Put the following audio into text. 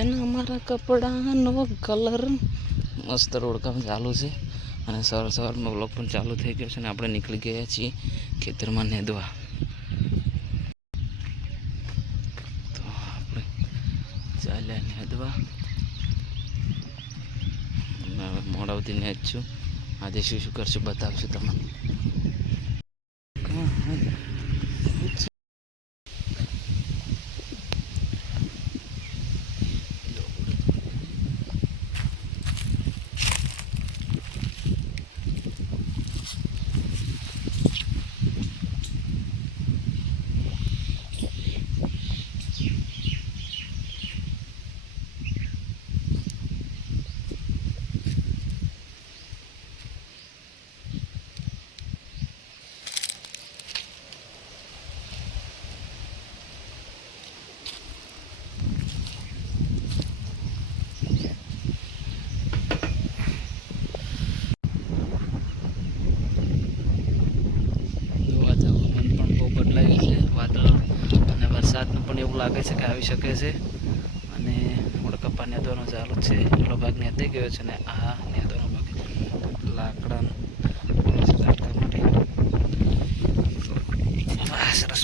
એના અમારા કપડાનો કલર મસ્ત રોડ કામ ચાલુ છે અને સવારમાં બ્લોક પણ ચાલુ થઈ ગયો છે અને આપણે નીકળી ગયા છીએ ખેતરમાં નેદવા. તો આપણે ચાલ્યા નેદવા. મોડાવથી નેજ છું. આજે શું શું કરશું બતાવશું તમને. બદલાયું છે વાદળ અને વરસાદનું પણ એવું લાગે છે કે આવી શકે છે. અને કપા નેદવાનો ચાલુ છે. એટલો ભાગ નેદાઈ ગયો છે ને આ નેદવાનો ભાગ લાકડા કાટકા માટે સરસ